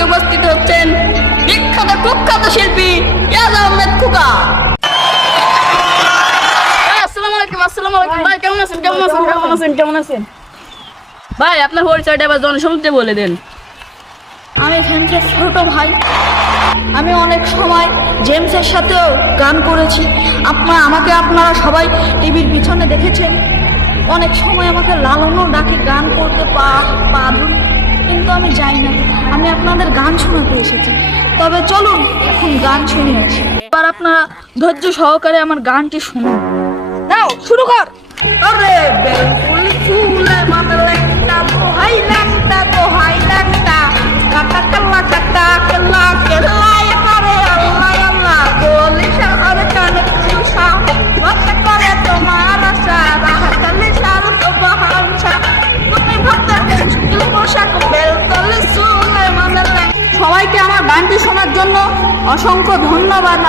মাঝে উপস্থিত হচ্ছেন বিখ্যাত কুখ্যাত শিল্পী ইয়াজ আহমেদ খোকা। আসসালামু আলাইকুম ভাই, কেমন আছেন? ভাই আপনার পরিচয়টা এবার জনসমুদ্রে বলে দেন। আমি জেমসের ছোট ভাই। আমি অনেক সময় জেমসের সাথেও গান করেছি। আপনারা সবাই টিভির পিছনে দেখেছেন। অনেক সময় আমাকে লালনও ডাকে গান করতে পারুন, কিন্তু আমি যাই না। আমি আপনাদের গান শোনাতে এসেছি। তবে চলুন এখন গান শুনে আসি। এবার আপনারা ধৈর্য সহকারে আমার গানটি শুনুন। নাও শুরু কর। আরে বেলফুল ফুলে মাথা লেংটা দোহাই লেংটা কাটা কাল্লা কাটা কেল্লা কেল্লাই করে আল্লাহ আল্লাহ বলি শহর কানে খুশা মত করে তোমার আশা রাহাতালি শারুক বহানছা তুমি ভক্ত মুশকিল পোশাক বেলতলি সুলে মাথা লেংটা। সবাইকে আমার গানটি শোনার জন্য অসংখ্য ধন্যবাদ।